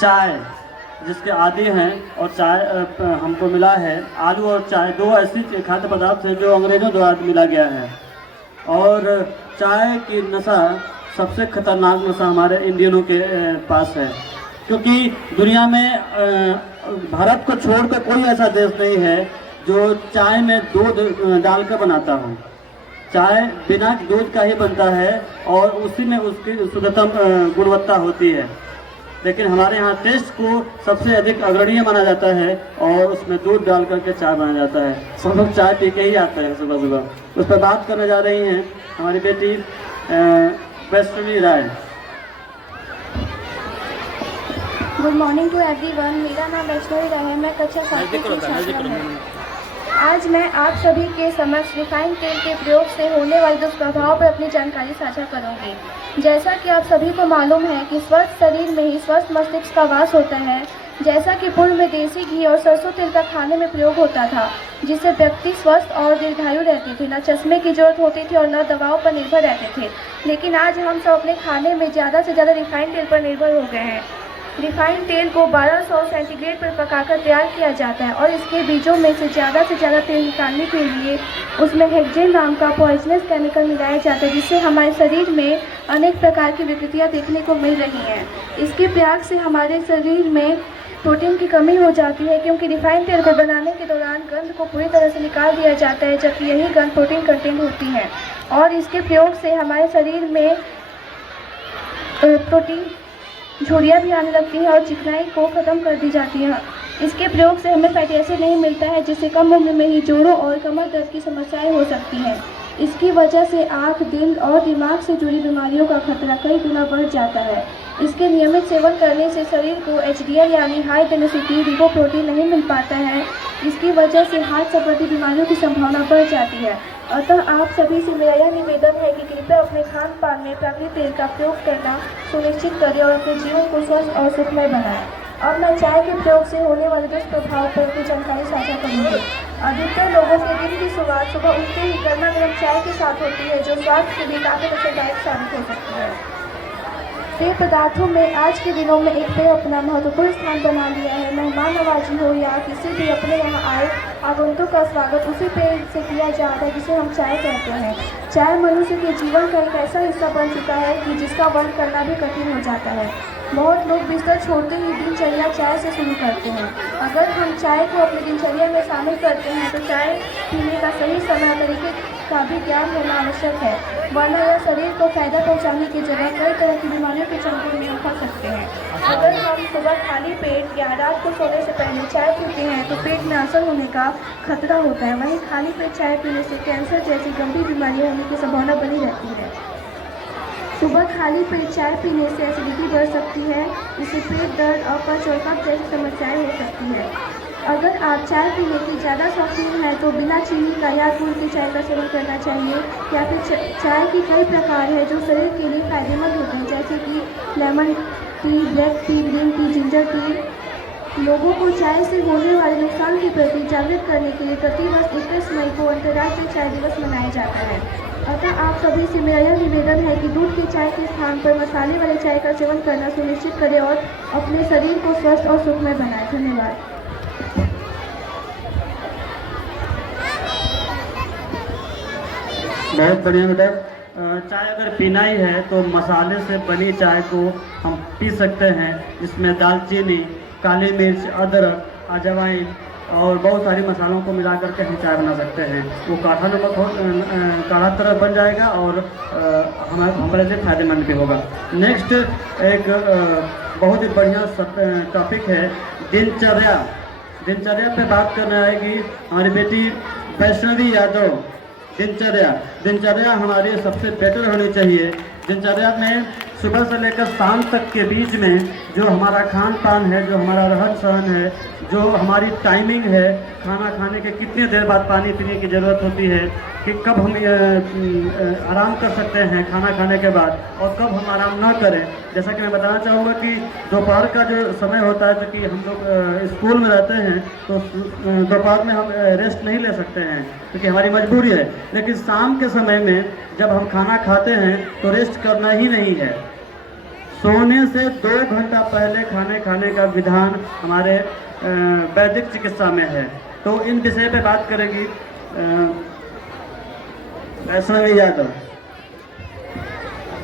चाय जिसके आदी हैं, और चाय हमको मिला है। आलू और चाय दो ऐसी खाद्य पदार्थ हैं जो अंग्रेज़ों द्वारा मिला गया है। और चाय की नशा सबसे खतरनाक नशा हमारे इंडियनों के पास है, क्योंकि दुनिया में भारत को छोड़कर कोई ऐसा देश नहीं है जो चाय में दूध डालकर बनाता हो। चाय बिना दूध का ही बनता है और उसी में उसकी शुद्धतम गुणवत्ता होती है। लेकिन हमारे यहाँ टेस्ट को सबसे अधिक अग्रणीय माना जाता है और उसमें दूध डाल करके चाय बनाया जाता है। सब लोग चाय पी के ही आते हैं सुबह सुबह। उस पर बात करने जा रही हैं हमारी बेटी Vaishnavi Rai. Good morning to everyone. मेरा नाम वैष्णवी राय है। मैं कक्षा 7 की छात्रा हूँ। आज मैं आप सभी के समक्ष रिफाइंड तेल के प्रयोग से होने वाले दुष्प्रभाव पर अपनी जानकारी साझा करूँगी। जैसा कि आप सभी को मालूम है कि स्वस्थ शरीर में ही स्वस्थ मस्तिष्क का वास होता है। जैसा कि पूर्व में देसी घी और सरसों तेल का खाने में प्रयोग होता था, जिससे व्यक्ति स्वस्थ और दीर्घायु रहते थे, न चश्मे की जरूरत होती थी और न दवाओं पर निर्भर रहते थे। लेकिन आज हम सब अपने खाने में ज़्यादा से ज़्यादा रिफाइंड तेल पर निर्भर हो गए हैं। रिफाइंड तेल को 1200 सेंटीग्रेड पर पकाकर तैयार किया जाता है और इसके बीजों में से ज़्यादा तेल निकालने के लिए उसमें हेक्सेन नाम का पॉइजनस केमिकल मिलाया जाता है, जिससे हमारे शरीर में अनेक प्रकार की विकृतियाँ देखने को मिल रही हैं। इसके प्रयोग से हमारे शरीर में प्रोटीन की कमी हो जाती है, क्योंकि रिफाइंड तेल को बनाने के दौरान गंध को पूरी तरह से निकाल दिया जाता है, जबकि यही गंध प्रोटीन कंटेंट होती है। और इसके प्रयोग से हमारे शरीर में प्रोटीन झुर्रियाँ भी आने लगती हैं और चिकनाई को ख़त्म कर दी जाती है। इसके प्रयोग से हमें फैटी एसिड नहीं मिलता है, जिससे कम उम्र में ही जोड़ों और कमर दर्द की समस्याएं हो सकती हैं। इसकी वजह से आँख, दिल और दिमाग से जुड़ी बीमारियों का खतरा कई गुना बढ़ जाता है। इसके नियमित सेवन करने से शरीर को HDL यानी हाई डेंसिटी लिपोप्रोटीन नहीं मिल पाता है, जिसकी वजह से हार्ट संबंधी बीमारियों की संभावना बढ़ जाती है। अतः आप सभी से मेरा यह निवेदन है कि कृपया अपने खान पान में प्राकृतिक तेल का प्रयोग करना सुनिश्चित करें और अपने जीवन को स्वस्थ और सुखमय बनाएं। अब मैं चाय के प्रयोग से होने वाले दुष्प्रभाव पर अपनी जानकारी साझा करूँगी। अधिकतर लोगों के दिन की शुरुआत सुबह उठते ही गर्मा गर्म चाय के साथ होती है, जो स्वास्थ्य के लिए काफ़ी असरदायक साबित हो सकती है। पेय पदार्थों में आज के दिनों में एक पेय अपना महत्वपूर्ण स्थान बना लिया है। मेहमान नवाजी हो या किसी भी अपने यहाँ आए आगंतुक का स्वागत उसी पेय से किया जाता है जिसे हम चाय कहते हैं। चाय मनुष्य के जीवन का एक ऐसा हिस्सा बन चुका है कि जिसका वर्ण करना भी कठिन हो जाता है। बहुत लोग बिस्तर छोड़ते ही दिनचर्या चाय से शुरू करते हैं। अगर हम चाय को अपनी दिनचर्या में शामिल करते हैं तो चाय पीने का सही समय तरीके का भी ज्ञान होना आवश्यक है, वरना यह शरीर को फायदा पहुंचाने की जगह कई तरह की बीमारियों के चंगुल में फंस सकते हैं। अगर हम सुबह खाली पेट या रात को सोने से पहले चाय पीते हैं तो पेट में अल्सर होने का खतरा होता है। वहीं खाली पेट चाय पीने से कैंसर जैसी गंभीर बीमारियां होने की संभावना बनी रहती है। सुबह खाली पेट चाय पीने से एसिडिटी बढ़ सकती है, जिससे पेट दर्द, अपच और कब्ज जैसी समस्याएं हो सकती है। अगर आप चाय पीने की ज़्यादा शौकीन हैं तो बिना चीनी का या गुड़ की चाय का सेवन करना चाहिए, या फिर चाय की कई प्रकार है जो शरीर के लिए फायदेमंद होते हैं, जैसे कि lemon tea, black T, green tea, ginger tea. लोगों को चाय से होने वाले नुकसान के प्रति जागरूक करने के लिए प्रतिवर्ष 21 मई को अंतर्राष्ट्रीय चाय दिवस मनाया जाता है। अतः आप सभी से मेरा यह निवेदन है कि दूध की चाय के स्थान पर मसाले वाले चाय का सेवन करना सुनिश्चित करें और अपने शरीर को स्वस्थ और सुखमय बनाएं। धन्यवाद। बहुत बढ़िया बेटा। चाय अगर पीना ही है तो मसाले से बनी चाय को हम पी सकते हैं। इसमें दालचीनी, काली मिर्च, अदरक, अजवाइन और बहुत सारी मसालों को मिला करके हम चाय बना सकते हैं। वो काढ़ा नमक हो, काढ़ा तरह बन जाएगा और हमारे लिए फायदेमंद भी होगा। नेक्स्ट एक बहुत ही बढ़िया टॉपिक है दिनचर्या। दिनचर्या पे बात करना आएगी हमारी बेटी वैष्णवी यादव। दिनचर्या हमारी सबसे बेटर होनी चाहिए। दिनचर्या में सुबह से लेकर शाम तक के बीच में जो हमारा खान पान है, जो हमारा रहन सहन है, जो हमारी टाइमिंग है, खाना खाने के कितनी देर बाद पानी पीने की ज़रूरत होती है, कि कब हम आराम कर सकते हैं खाना खाने के बाद और कब हम आराम ना करें। जैसा कि मैं बताना चाहूँगा कि दोपहर का जो समय होता है, क्योंकि हम लोग स्कूल में रहते हैं तो दोपहर में हम रेस्ट नहीं ले सकते हैं क्योंकि हमारी मजबूरी है। लेकिन शाम के समय में जब हम खाना खाते हैं तो रेस्ट करना ही नहीं है। सोने से 2 घंटा पहले खाने का विधान हमारे वैदिक चिकित्सा में है। तो इन विषय पे बात करेगी Vaishnavi Yadav.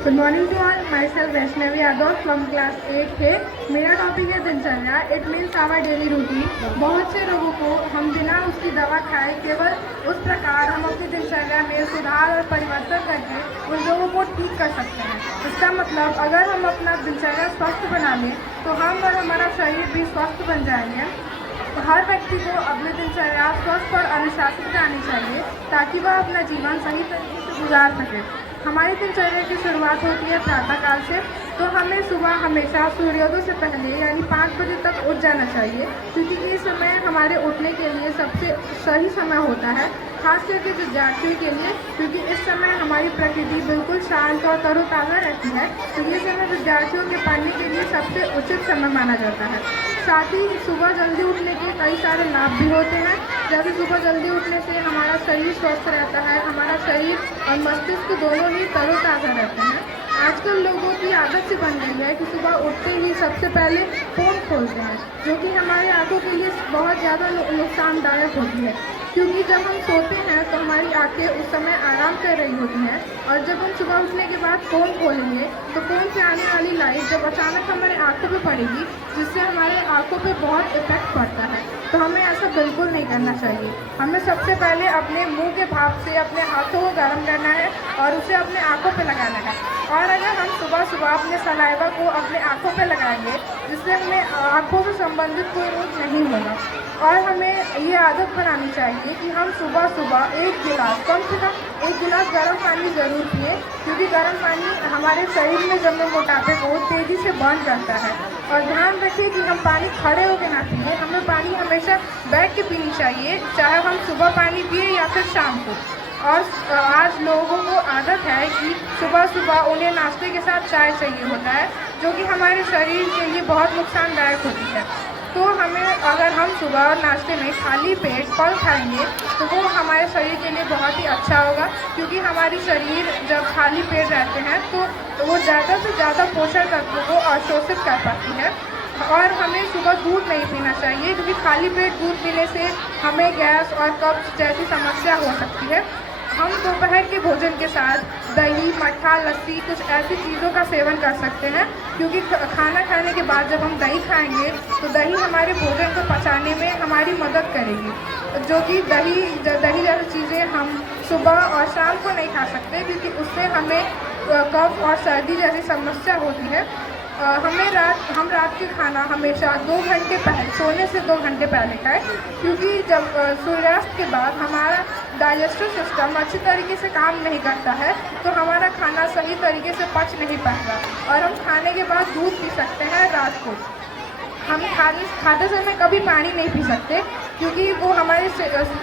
Good morning to all, myself Vaishnavi Yadav from class 8 है। मेरा टॉपिक है दिनचर्या। It means our daily routine. बहुत से लोगों को हम बिना उसकी दवा खाए केवल उस प्रकार हम अपनी दिनचर्या में सुधार और परिवर्तन करके उन लोगों को ठीक कर सकते हैं। इसका मतलब अगर हम अपना दिनचर्या स्वस्थ बना लें तो हम और हमारा शरीर भी स्वस्थ बन जाएंगे। तो हर व्यक्ति को अपनी दिनचर्या स्वस्थ और अनुशासित करनी चाहिए ताकि वह अपना जीवन सही तरीके से गुजार सके। हमारी दिनचर्या की शुरुआत होती है प्रातःकाल से। तो हमें सुबह हमेशा सूर्योदय से पहले यानी 5 बजे तक उठ जाना चाहिए, क्योंकि ये समय हमारे उठने के लिए सबसे सही समय होता है, खास करके विद्यार्थियों के लिए, क्योंकि इस समय हमारी प्रकृति बिल्कुल शांत और तरोताज़ा रहती है। तो ये समय विद्यार्थियों के पढ़ने के लिए सबसे उचित समय माना जाता है। साथ ही सुबह जल्दी उठने के कई सारे लाभ भी होते हैं। जैसे सुबह जल्दी उठने से हमारा शरीर स्वस्थ रहता है, हमारा शरीर और मस्तिष्क दोनों ही तरोताज़ा रहते हैं। आजकल लोगों की आदत सी बन गई है कि सुबह उठते ही सबसे पहले फ़ोन खोलते हैं, जो कि हमारे आंखों के लिए बहुत ज़्यादा नुकसानदायक होती है, क्योंकि जब हम सोते हैं तो हमारी आंखें उस समय आराम कर रही होती हैं, और जब हम सुबह उठने के बाद फ़ोन खोलेंगे तो फ़ोन से आने वाली लाइट जब अचानक हमारे आंखों पे पड़ेगी, जिससे हमारे आंखों पे बहुत इफेक्ट पड़ता है। तो हमें ऐसा बिल्कुल नहीं करना चाहिए। हमें सबसे पहले अपने मुंह के भाप से अपने हाथों को गर्म करना है और उसे अपने आंखों पे लगाना है। और अगर हम सुबह सुबह अपने सलाइवा को अपने आंखों पे लगाएंगे, जिससे हमें आंखों से संबंधित कोई रोग नहीं होगा। और हमें ये आदत बनानी चाहिए कि हम सुबह सुबह 1 गिलास, कम से कम 1 गिलास गर्म पानी ज़रूर पिए, क्योंकि गर्म पानी हमारे शरीर में जमे मोटापे को तेज़ी से बर्न करता है। और ध्यान रखिए कि हम पानी खड़े होकर ना पिए, हमें पानी हमेशा बैठ के पीनी चाहिए, चाहे हम सुबह पानी पिए या फिर शाम को। और आज लोगों को आदत है कि सुबह सुबह उन्हें नाश्ते के साथ चाय चाहिए होता है, जो कि हमारे शरीर के लिए बहुत नुकसानदायक होती है। तो हमें अगर हम सुबह नाश्ते में खाली पेट फल खाएंगे तो वो हमारे शरीर के लिए बहुत ही अच्छा होगा, क्योंकि हमारी शरीर जब खाली पेट रहते हैं तो वो ज़्यादा से ज़्यादा पोषक तत्वों को अवशोषित कर पाती है। और हमें सुबह दूध नहीं पीना चाहिए, क्योंकि खाली पेट दूध पीने से हमें गैस और कब्ज जैसी समस्या हो सकती है। हम दोपहर के भोजन के साथ दही, मट्ठा, लस्सी, कुछ ऐसी चीज़ों का सेवन कर सकते हैं, क्योंकि खाना खाने के बाद जब हम दही खाएंगे तो दही हमारे भोजन को पचाने में हमारी मदद करेगी, जो कि दही जैसी चीज़ें हम सुबह और शाम को नहीं खा सकते, क्योंकि उससे हमें कफ और सर्दी जैसी समस्या होती है। हम रात के खाना हमेशा 2 घंटे पहले, सोने से 2 घंटे पहले खाएं, क्योंकि जब सूर्यास्त के बाद हमारा डाइजेस्टिव सिस्टम अच्छी तरीके से काम नहीं करता है, तो हमारा खाना सही तरीके से पच नहीं पाएगा। और हम खाने के बाद दूध पी सकते हैं रात को। हम खाते समय कभी पानी नहीं पी सकते, क्योंकि वो हमारे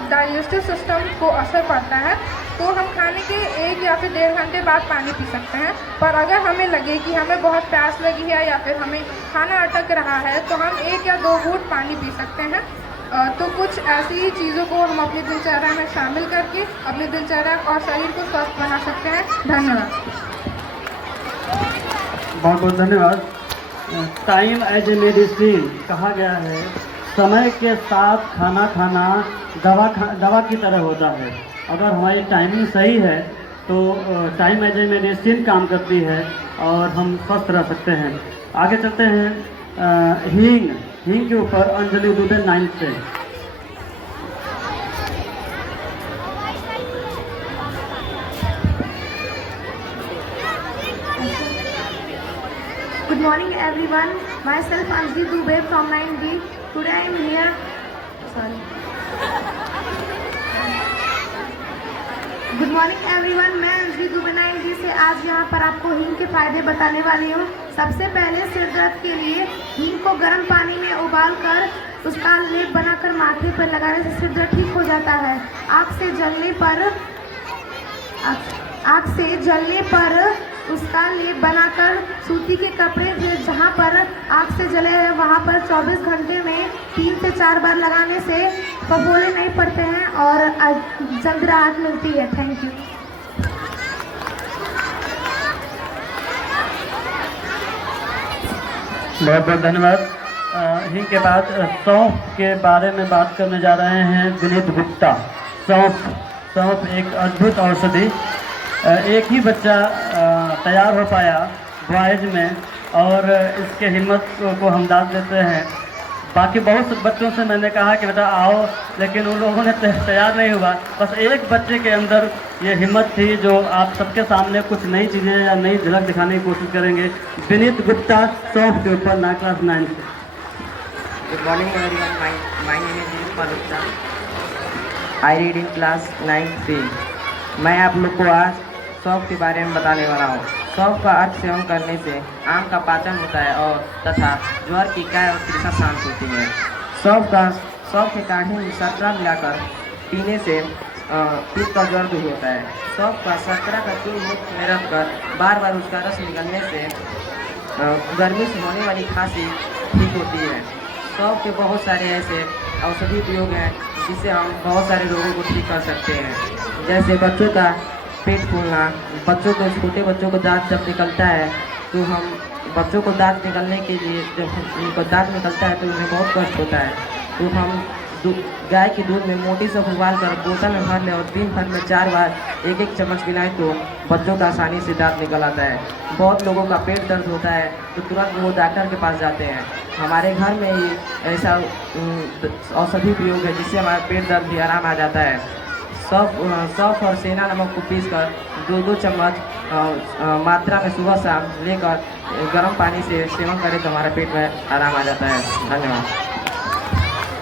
डाइजेस्टिव सिस्टम को असर पड़ता है। तो हम खाने के 1 या फिर 1.5 घंटे बाद पानी पी सकते हैं। पर अगर हमें लगे कि हमें बहुत प्यास लगी है या फिर हमें खाना अटक रहा है, तो हम 1 या 2 घूंट पानी पी सकते हैं। तो कुछ ऐसी चीज़ों को हम अपनी दिनचर्या में शामिल करके अपनी दिनचर्या और शरीर को स्वस्थ बना सकते हैं। धन्यवाद। बहुत बहुत धन्यवाद। टाइम एज ए मेडिसिन कहा गया है। समय के साथ खाना खाना दवा की तरह होता है। अगर हमारी टाइमिंग सही है तो टाइम एज ए मेडिसिन काम करती है और हम स्वस्थ रह सकते हैं। आगे चलते हैं हींग के ऊपर अंजलि दुबे 9th से। Good morning everyone. Myself Anjali Dubey from 9D. Today I am here. Good morning everyone. मैं अंजलि दुबे 9D से आज यहाँ पर आपको हींग के फायदे बताने वाली हूँ। सबसे पहले सिर दर्द के लिए हींग को गर्म पानी में उबाल कर उसका लेप बनाकर माथे पर लगाने से सिर दर्द ठीक हो जाता है। आग से जलने पर उसका लेप बनाकर सूती के कपड़े से जहाँ पर आग से जले हैं वहाँ पर 24 घंटे में 3 से 4 बार लगाने से फफोले नहीं पड़ते हैं और जल्द राहत मिलती है। Thank you. बहुत बहुत धन्यवाद। इन्हीं के बाद सौंफ के बारे में बात करने जा रहे हैं विनीत गुप्ता। सौंफ एक अद्भुत औषधि। एक ही बच्चा तैयार हो पाया बॉयज में, और इसके हिम्मत को हम दाद देते हैं। बाकी बहुत से बच्चों से मैंने कहा कि बेटा आओ, लेकिन उन लोगों ने तैयार नहीं हुआ। बस एक बच्चे के अंदर ये हिम्मत थी जो आप सबके सामने कुछ नई चीज़ें या नई झलक दिखाने की कोशिश करेंगे। विनीत गुप्ता सौंफ के ऊपर ना क्लास 9 से। Good morning everyone. My name is Yusuf Gupta. I read in class 9C. मैं आप लोग को आज सौंफ के बारे में बताने वाला हूँ। सौंफ का अर्क सेवन करने से आम का पाचन होता है और तथा ज्वर की काय और तृषा शांत होती है। सौंफ के काढ़े में शर्करा मिलाकर पीने से पित्त का ज्वर दूर होता है। सौंफ का शर्करा का चूर्ण मुख में रखकर बार बार उसका रस निकलने से गर्मी से होने वाली खांसी ठीक होती है। सौंफ के बहुत सारे ऐसे औषधि उपयोग हैं जिससे हम बहुत सारे रोगों को ठीक कर सकते हैं। जैसे बच्चों का पेट फूलना, छोटे बच्चों को दांत जब निकलता है तो हम बच्चों को दांत निकलने के लिए, जब उनको दांत निकलता है तो उन्हें बहुत कष्ट होता है, तो हम गाय के दूध में मोटी से उबाल कर बोतल में भर लें और दिन भर में 4 बार 1-1 चम्मच पिलाएं तो बच्चों का आसानी से दांत निकल आता है। बहुत लोगों का पेट दर्द होता है तो तुरंत वो डॉक्टर के पास जाते हैं। हमारे घर में ही ऐसा औषधि उपयोग है जिससे हमारा पेट दर्द भी आराम आ जाता है। सौंफ और सेना नमक को पीसकर 2-2 चम्मच मात्रा में सुबह शाम लेकर गर्म पानी से सेवन करें तो हमारा पेट में आराम आ जाता है। धन्यवाद।